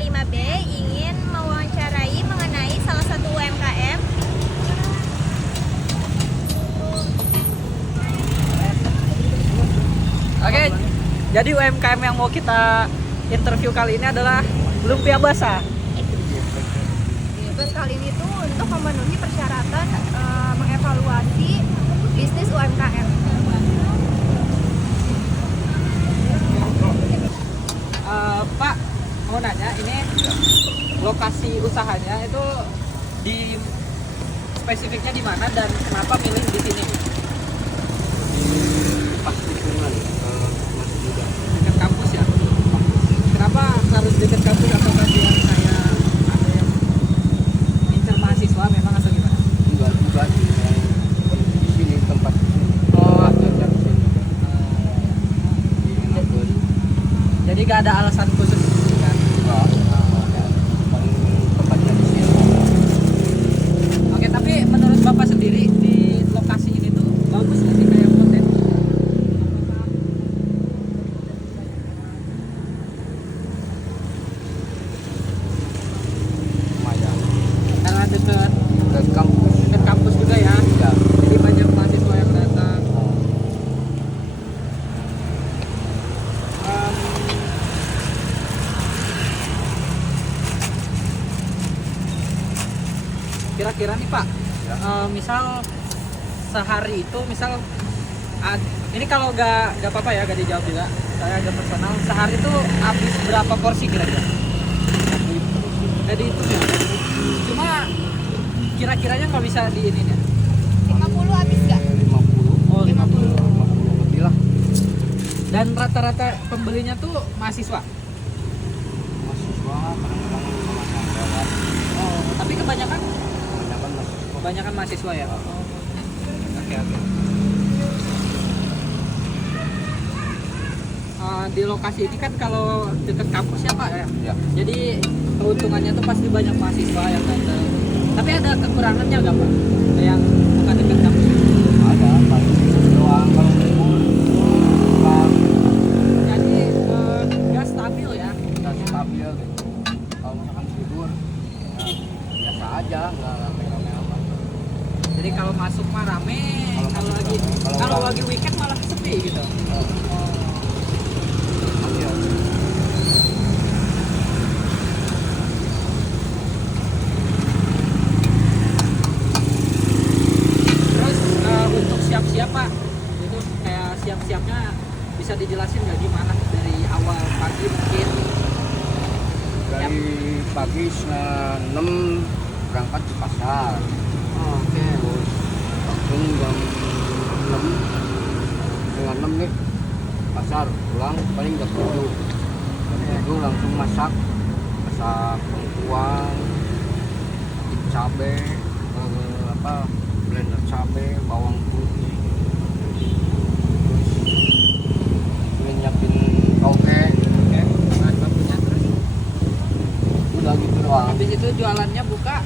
5B ingin mewawancarai mengenai salah satu UMKM. Oke, jadi UMKM yang mau kita interview kali ini adalah Lumpia Basah. Bus kali ini tuh untuk memenuhi persyaratan mengevaluasi bisnis UMKM. Pak, mau nanya, ini lokasi usahanya itu di spesifiknya di mana dan kenapa milih di sini? Pas lingkungan masih muda. Dekat kampus ya? Kenapa harus dekat kampus atau biar kayak ada yang incer mahasiswa memang atau gimana? Enggak juga sih, yang di sini tempat di sini. Oh, Kerja di sini. Di jadi gak ada alasan khusus kan? enggak. Paling tempatnya di sini. Oke, tapi menurut Bapak sendiri di lokasi ini tuh bagus nggak sih kayak potensi? Lumayan. Karena dekat Ke kampus. kampus juga ya, Ya. jadi banyak mahasiswa yang datang. Em, Kira-kira nih Pak, Ya. misal sehari itu ini kalau gak apa-apa ya, gak dijawab juga, saya agak personal, sehari itu habis berapa porsi kira-kira? Gak dihitung ya? Cuma kira-kiranya nggak bisa di ini ya? 50 habis nggak? 50. Oh, 50. 50 lebih lah. Dan rata-rata pembelinya tuh mahasiswa? Mahasiswa kadang-kadang sama yang lewat. Oh, tapi kebanyakan Kebanyakan mahasiswa. mahasiswa ya? Oke, oke. Di lokasi ini kan kalau deket kampus ya Pak ya? Ya. Jadi keuntungannya tuh pasti banyak mahasiswa yang datang. Tapi ada kekurangannya nggak Pak? Yang bukan deket kampus? Ada paling doang kalau libur. Pulang. Jadi nggak stabil ya? Nggak stabil gitu. Kalau misalkan libur, ya biasa aja, nggak rame-rame apa. Jadi kalau masuk mah rame, Kalau kalau masuk rame. kalau Kalau lagi weekend malah sepi gitu. Iya. Terus untuk siap-siap Pak, itu kayak siap-siapnya bisa dijelasin nggak gimana dari awal pagi mungkin? Dari pagi setengah 6 berangkat ke pasar. Oh, oke. Terus langsung jam 6, setengah 6 nih pasar, pulang paling jam 7. Jam 7 langsung masak bengkuang, cabe, blender cabe, bawang putih, terus nyiapin toge. Oke, bahan bakunya terus. Udah gitu doang. Habis itu jualannya buka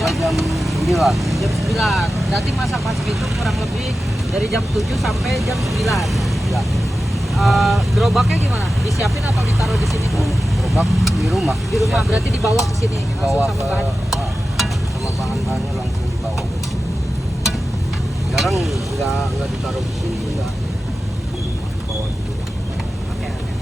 Jam 9. jam 9. Berarti masak-masak itu kurang lebih dari jam 7 sampai jam 9. Ya, Gerobaknya gimana? Disiapin atau ditaruh di sini tuh? gerobak di rumah. Di rumah, Siapin. berarti dibawa ke sini Dibawa langsung sama bahan. sama bahan-bahannya langsung dibawa. Jarang nggak ditaruh di sini, nggak di rumah dibawa gitu. Oke, oke.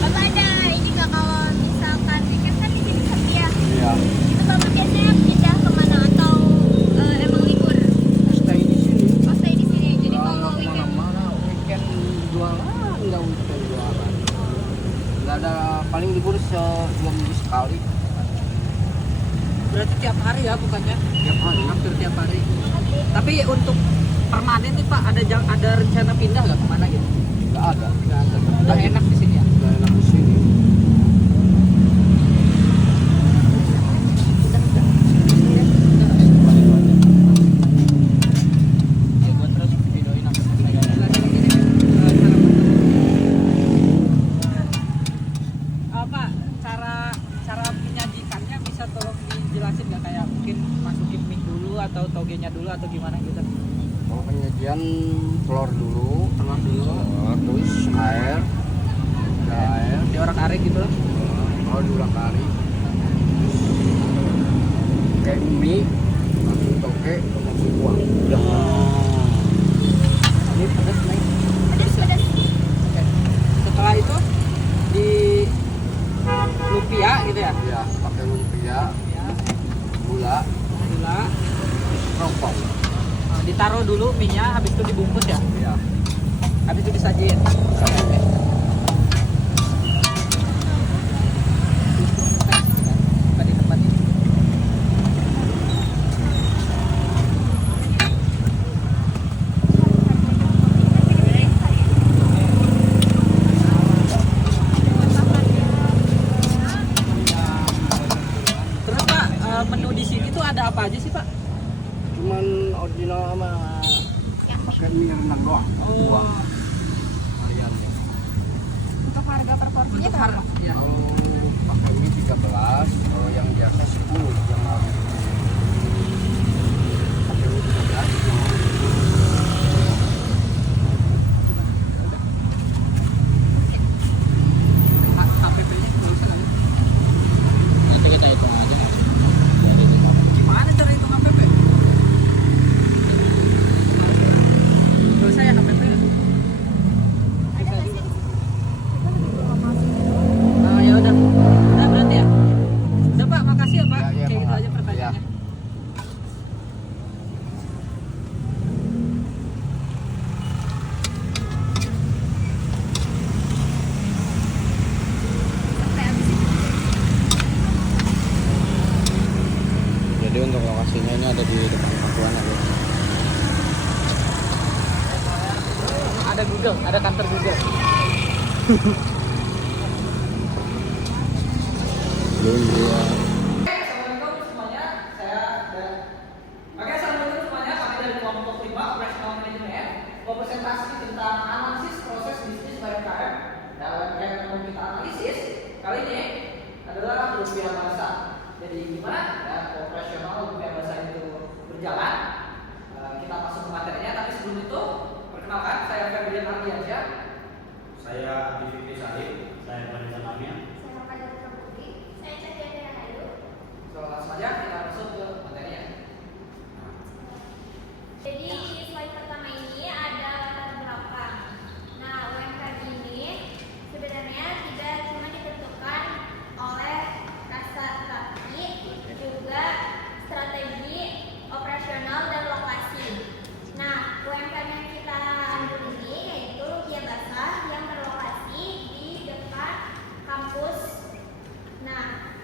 Bapak ada ini nggak kalau misalkan weekend kan di sini sepi ya? Iya. Itu Bapak biasanya pindah kemana atau emang libur? Stay di sini. Oh, stay di sini. Jadi Nggak kalau weekend kemana-mana, weekend jualan, nggak weekend jualan. Nggak ada, paling libur 2 minggu sekali. Berarti tiap hari ya bukannya? Tiap hari. Hampir tiap hari. Tapi untuk permanen nih Pak, ada rencana pindah nggak kemana gitu? Nggak ada. Udah enak di sini ya? Nggak enak di sini. Ya, gua terus videoin apa Pak, cara menyajikannya bisa tolong dijelasin nggak, kayak mungkin masukin mie dulu atau togenya dulu atau gimana gitu? Kalau penyajian telur dulu, terus air, udah air, diorak-arik gitu. kalau diulang-alik, kayak mie, langsung toke, langsung kuah. Udah. Ini pedas nih. Pedas. Oke. Setelah itu di lumpia gitu ya. Ya, pakai lumpia, Ya, gula, gula. rokok. Ditaruh dulu minyak, habis itu dibungkus ya. Ya, Habis itu disajiin. Di tempat ini. Terus Pak, menu di sini tuh ada apa aja sih Pak? cuman original sama pakai mie renang doang. Oh, Varian. Untuk harga per porsinya berapa? ya. Kalau pakai mie 13, kalau yang biasa 10 yang harus. Pakai mie 13. HPP-nya cuma bisa kan? Nanti kita hitung aja. Gimana cara hitung HPP? Terus saya HPP. Ada nggak sih? Ya udah berarti ya. Udah Pak, makasih ya Pak. Ya, ya, Kayak gitu Pak. aja pertanyaannya. Sampai habis itu. Jadi untuk lokasinya ini ada di depan Pakuan ya. Ada Google, ada kantor Google. Iya. Assalamualaikum semuanya, assalamualaikum semuanya, kami dari kelompok 5 Operational Management mau presentasi tentang analisis proses bisnis UMKM. Nah, UMKM yang mau kita analisis kali ini adalah rupiah bahasa. Jadi gimana ya operasional rupiah bahasa itu berjalan? Kita masuk ke materinya, tapi sebelum itu perkenalkan saya Febrian Ardiansyah. Saya Bibi Sahib, saya Vanessa Lamia. Saya pada Putri. Saya Cahaya Rahayu. So, langsung aja kita masuk ke materinya. Jadi di slide pertama ini ada latar belakang. Nah, UMKM ini sebenarnya tidak cuma ditentukan oleh rasa, tapi juga strategi operasional dan lokasi. Nah, UMKM yang kita ambil ini yaitu Lumpia Basah yang berlokasi di depan kampus. Nah,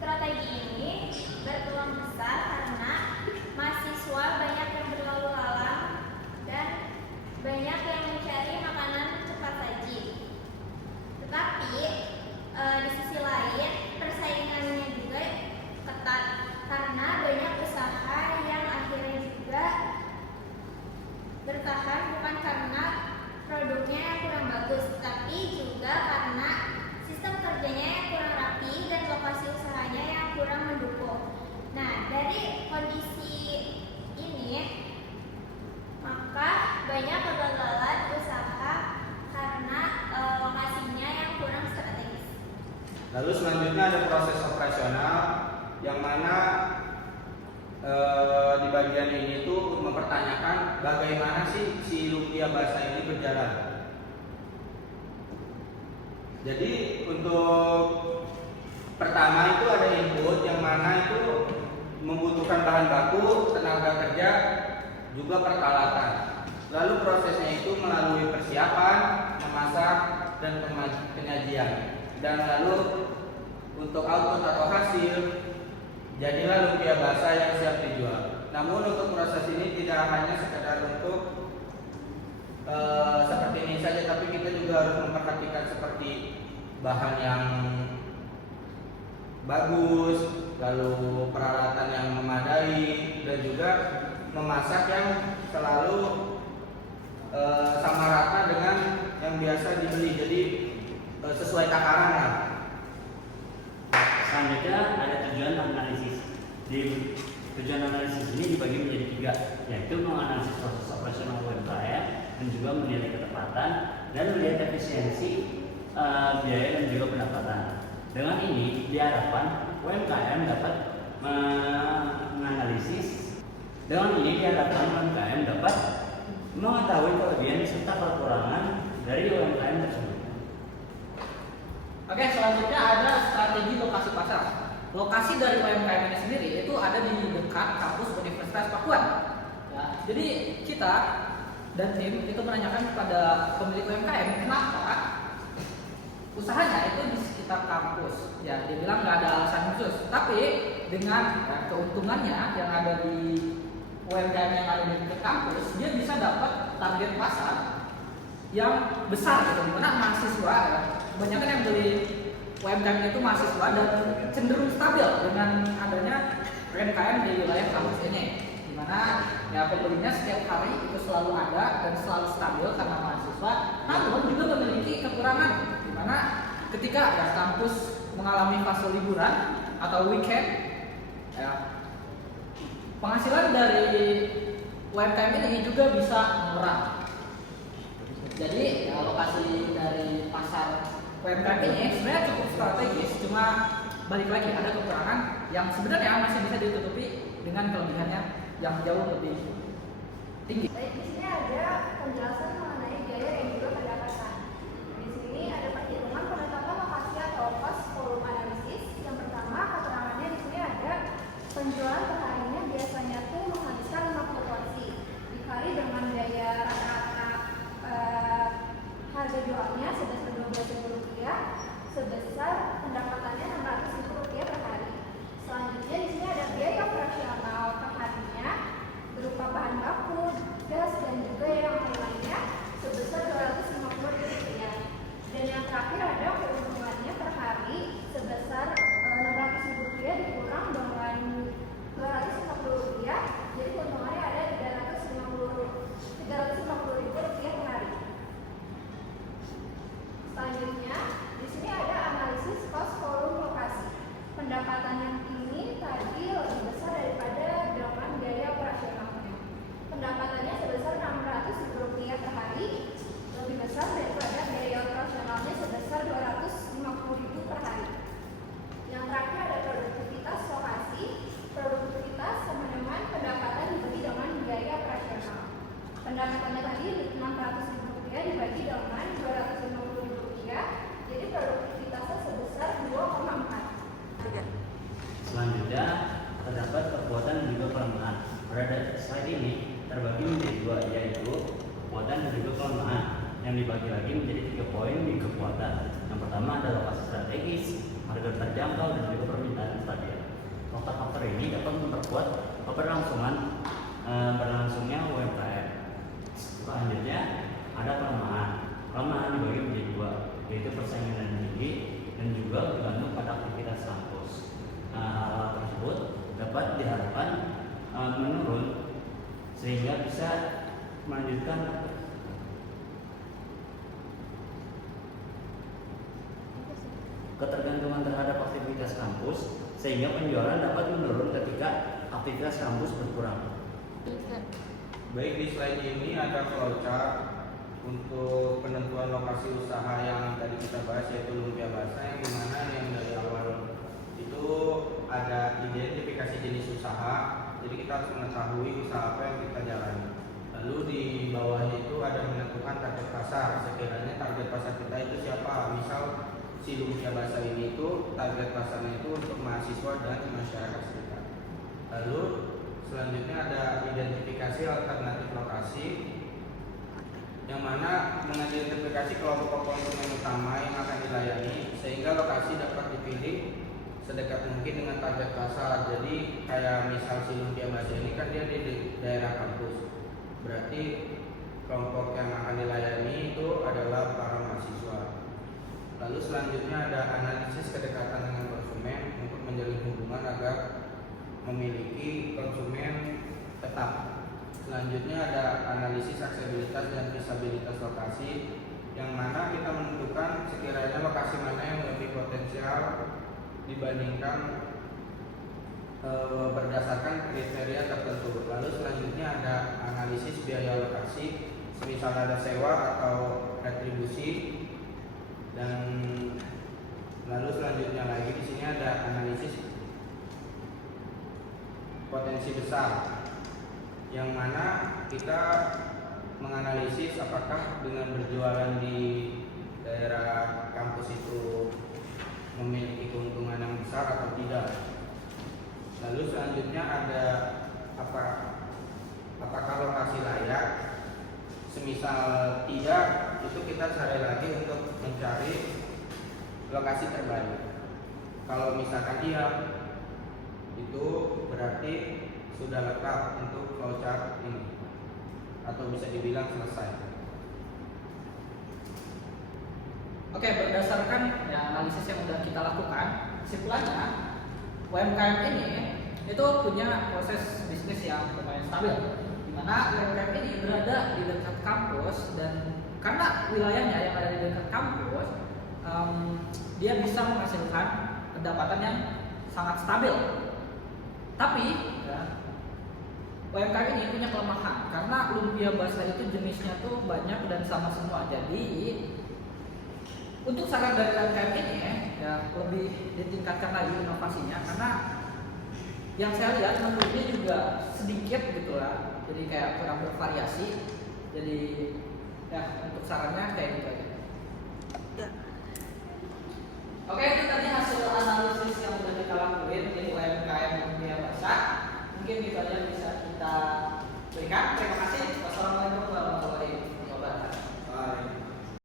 strategi ini berpeluang besar karena mahasiswa banyak yang berlalu lalang dan banyak yang mencari makanan cepat saji. Tetapi di sisi lain persaingannya juga ketat karena banyak usaha yang akhirnya juga bertahan bukan karena produknya yang kurang bagus, tapi juga karena sistem kerjanya yang kurang rapi dan lokasi usahanya yang kurang mendukung. Nah, dari kondisi ini, maka banyak kegagalan usaha karena lokasinya yang kurang strategis. Lalu selanjutnya ada proses operasional yang mana di bagian ini tuh mempertanyakan bagaimana sih si Lumpia Basah ini berjalan. Jadi untuk pertama itu ada input yang mana itu membutuhkan bahan baku, tenaga kerja, juga peralatan. Lalu prosesnya itu melalui persiapan, memasak, dan penyajian. Dan lalu untuk output atau hasil, jadilah lumpia basah yang siap dijual. Namun untuk proses ini tidak hanya sekedar untuk seperti ini saja, tapi kita juga harus memperhatikan seperti bahan yang bagus, lalu peralatan yang memadai, dan juga memasak yang selalu sama rata dengan yang biasa dibeli, jadi sesuai takaran lah. Selanjutnya ada tujuan analisis. Di Tujuan analisis ini dibagi menjadi 3, yaitu menganalisis proses operasional UMKM dan juga menilai ketepatan dan melihat efisiensi biaya dan juga pendapatan. Dengan ini diharapkan UMKM dapat menganalisis. Dengan ini diharapkan UMKM dapat mengetahui kelebihan serta kekurangan dari UMKM tersebut. Oke, selanjutnya ada strategi lokasi pasar. Lokasi dari UMKM ini sendiri itu ada di dekat kampus Universitas Pakuan. Ya, jadi kita dan tim itu menanyakan kepada pemilik UMKM kenapa usahanya itu di sekitar kampus. Ya, dia bilang nggak ada alasan khusus. Tapi dengan keuntungannya yang ada di UMKM yang ada di dekat kampus, dia bisa dapat target pasar yang besar gitu. Dimana mahasiswa, kebanyakan yang beli UMKM itu mahasiswa dan cenderung stabil dengan adanya UMKM di wilayah kampus ini. Dimana ya pembelinya setiap hari itu selalu ada dan selalu stabil karena mahasiswa, namun juga memiliki kekurangan. Dimana ketika ya kampus mengalami fase liburan atau weekend, ya, penghasilan dari UMKM ini juga bisa murah. Jadi ya, lokasi dari pasar UMKM ini sebenarnya cukup strategis, cuma balik lagi ada kekurangan yang sebenarnya masih bisa ditutupi dengan kelebihannya yang jauh lebih tinggi. Baik, di sini ada penjelasan mengenai biaya dan juga pendapatan. Di sini ada perhitungan penetapan lokasi atau cost volume analisis. Yang pertama, keterangannya di sini ada penjualan perharinya biasanya tuh menghabiskan 50 porsi dikali dengan biaya rata-rata harga jualnya sebesar Rp12.000, sebesar pendapatannya Rp600.000 per hari. Selanjutnya di sini ada biaya operasional per harinya berupa bahan baku, gas dan juga yang lainnya sebesar Rp250.000. Dan yang terakhir ada keuntungannya per hari sebesar Rp600.000 dikurang dengan Rp250, jadi keuntungannya ada Rp350.000 per hari. Selanjutnya, di sini ada analisis cost volume lokasi. Pendapatan yang ini tadi lebih besar daripada dengan biaya operasionalnya. Pendapatannya sebesar Rp600.000 per hari, lebih besar daripada biaya operasionalnya sebesar Rp250.000 per hari. Yang terakhir ada produktivitas lokasi. Produktivitas sama dengan pendapatan dibagi dengan biaya operasional. Pendapatannya tadi Rp600.000 dibagi dengan Rp250.000, jadi produktivitasnya sebesar 2,4. Selanjutnya terdapat kekuatan dan juga kelemahan. Pada slide ini terbagi menjadi 2, yaitu kekuatan dan juga kelemahan, yang dibagi lagi menjadi 3 poin di kekuatan. Yang pertama adalah lokasi strategis, harga terjangkau dan juga permintaan stabil. Faktor-faktor ini dapat memperkuat berlangsungnya UMKM. Selanjutnya ada kelemahan. Kelemahan dibagi menjadi 2, yaitu persaingan yang tinggi dan juga bergantung pada aktivitas kampus. Hal tersebut dapat diharapkan menurun sehingga bisa melanjutkan ketergantungan terhadap aktivitas kampus, sehingga penjualan dapat menurun ketika aktivitas kampus berkurang. Baik, di slide ini ada flowchart untuk penentuan lokasi usaha yang tadi kita bahas, yaitu lumpia basah, yang dimana yang dari awal itu ada identifikasi jenis usaha. Jadi kita harus mengetahui usaha apa yang kita jalani. Lalu di bawahnya itu ada menentukan target pasar. Sekiranya target pasar kita itu siapa? Misal si lumpia basah ini itu target pasarnya itu untuk mahasiswa dan masyarakat sekitar. Lalu selanjutnya ada identifikasi alternatif lokasi, yang mana mengidentifikasi kelompok konsumen utama yang akan dilayani sehingga lokasi dapat dipilih sedekat mungkin dengan target pasar. Jadi kayak misal si lumpia basah ini kan dia di daerah kampus, berarti kelompok yang akan dilayani itu adalah para mahasiswa. Lalu selanjutnya ada analisis kedekatan dengan konsumen untuk menjalin hubungan agar memiliki konsumen tetap. Selanjutnya ada analisis aksesibilitas dan visabilitas lokasi, yang mana kita menentukan sekiranya lokasi mana yang lebih potensial dibandingkan berdasarkan kriteria tertentu. Lalu selanjutnya ada analisis biaya lokasi, semisal ada sewa atau retribusi, dan lalu selanjutnya lagi di sini ada analisis potensi besar, yang mana kita menganalisis apakah dengan berjualan di daerah kampus itu memiliki keuntungan yang besar atau tidak. Lalu selanjutnya ada apakah lokasi layak. Semisal tidak, itu kita cari lagi untuk mencari lokasi terbaik. Kalau misalkan iya, itu berarti sudah lengkap untuk flowchart ini, atau bisa dibilang selesai. Oke, berdasarkan ya, analisis yang sudah kita lakukan, kesimpulannya UMKM ini itu punya proses bisnis yang lumayan stabil, di mana UMKM ini berada di dekat kampus, dan karena wilayahnya yang ada di dekat kampus, dia bisa menghasilkan pendapatan yang sangat stabil. Tapi ya, UMKM ini punya kelemahan karena lumpia basah itu jenisnya tuh banyak dan sama semua. Jadi untuk saran dari UMKM ini ya lebih ditingkatkan lagi inovasinya, karena yang saya lihat menunya juga sedikit gitu lah, jadi kayak kurang bervariasi. Jadi ya untuk sarannya kayak gitu aja.